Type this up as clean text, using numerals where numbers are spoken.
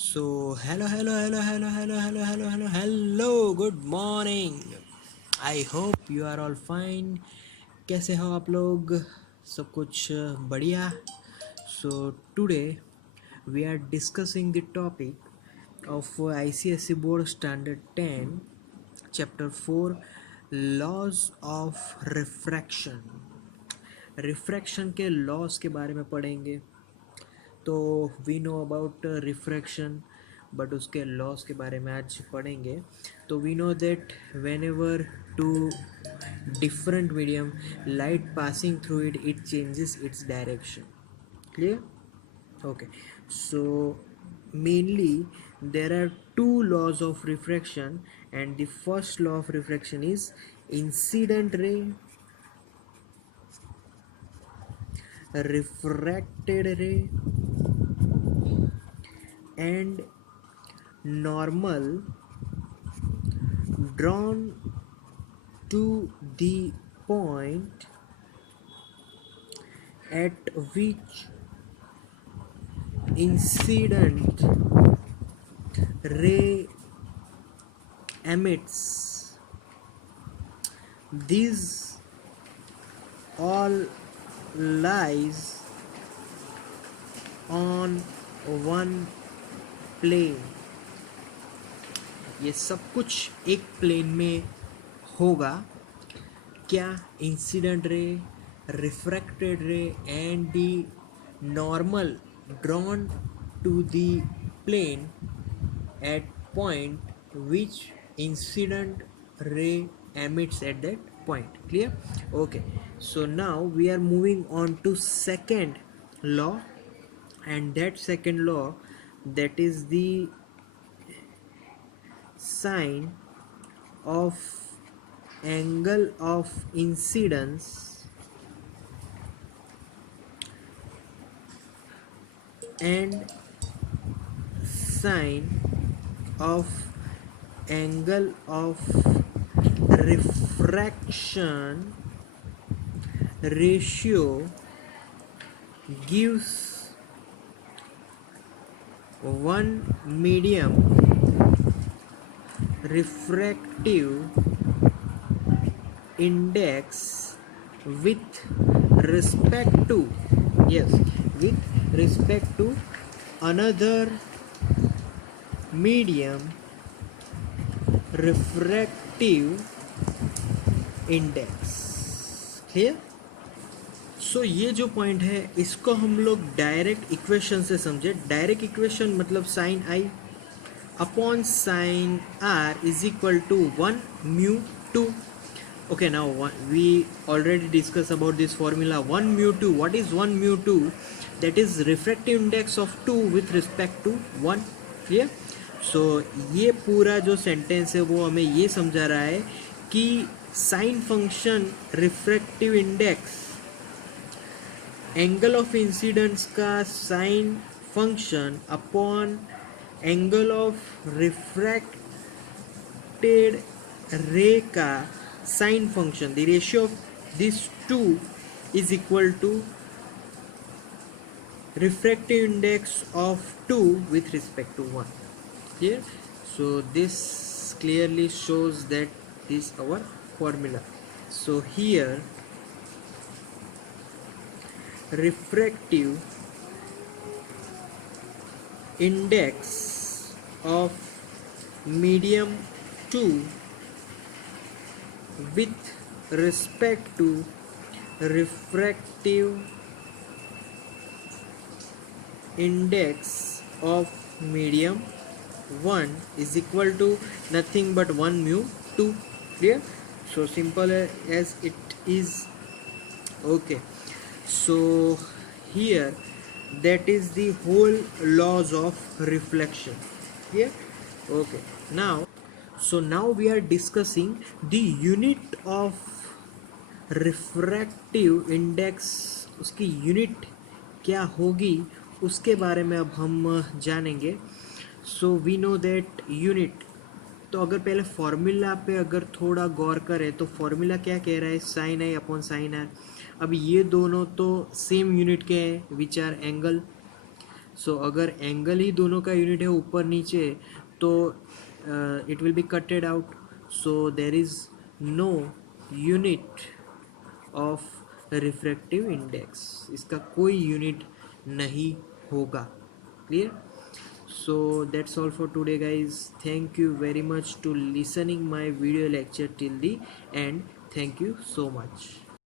Hello, good morning. I hope you are all fine. कैसे हो आप लोग? सब कुछ बढ़िया. So today we are discussing the topic of ICSE Board Standard 10, Chapter 4, Laws of Refraction. Refraction के laws के बारे में पढ़ेंगे. तो we know about refraction, but उसके लॉस के बारे में आज पढ़ेंगे. तो we know that whenever two different medium light passing through it it changes its direction. Clear? Okay. So mainly there are two laws of refraction, and the first law of refraction is incident ray, refracted ray, and normal drawn to the point at which incident ray emits. These all lies on one plane. ये सब कुछ एक plane में होगा. क्या? Incident ray, refracted ray and the normal drawn to the plane at point which incident ray emits at that point. Clear? Okay, so now we are moving on to second law, and that second law, that is the sign of angle of incidence and sign of angle of refraction ratio gives one medium refractive index with respect to, yes, with respect to another medium refractive index. Clear? So ये जो point है इसको हम लोग direct equation से समझे. Direct equation मतलब sine i upon sine r is equal to 1 mu 2. Okay, now we already discussed about this formula 1 mu 2. What is 1 mu 2? That is refractive index of 2 with respect to 1. Clear? So ये पूरा जो sentence है वो हमें ये समझा रहा है कि sine function refractive index angle of incidence का sine function upon angle of refracted ray का sin function, the ratio of these two is equal to refractive index of 2 with respect to 1. Clear? So this clearly shows that this is our formula. So here refractive index of medium 2 with respect to refractive index of medium 1 is equal to nothing but 1 mu 2. Clear? So simple as it is. Okay, so here that is the whole laws of reflection. Clear? Okay, now we are discussing the unit of refractive index. उसकी unit क्या होगी उसके बारे में अब हम जानेंगे. So we know that unit. तो अगर पहले फॉर्मूला पे अगर थोड़ा गौर करें तो फॉर्मूला क्या कह रहा है? Sine i upon sine r. अब ये दोनों तो सेम यूनिट के हैं विच आर एंगल. सो अगर एंगल ही दोनों का यूनिट है ऊपर नीचे तो it will be cutted out. So there is no unit of refractive index. इसका कोई यूनिट नहीं होगा. Clear? So that's all for today guys. Thank you very much to listening my video lecture till the end. Thank you so much.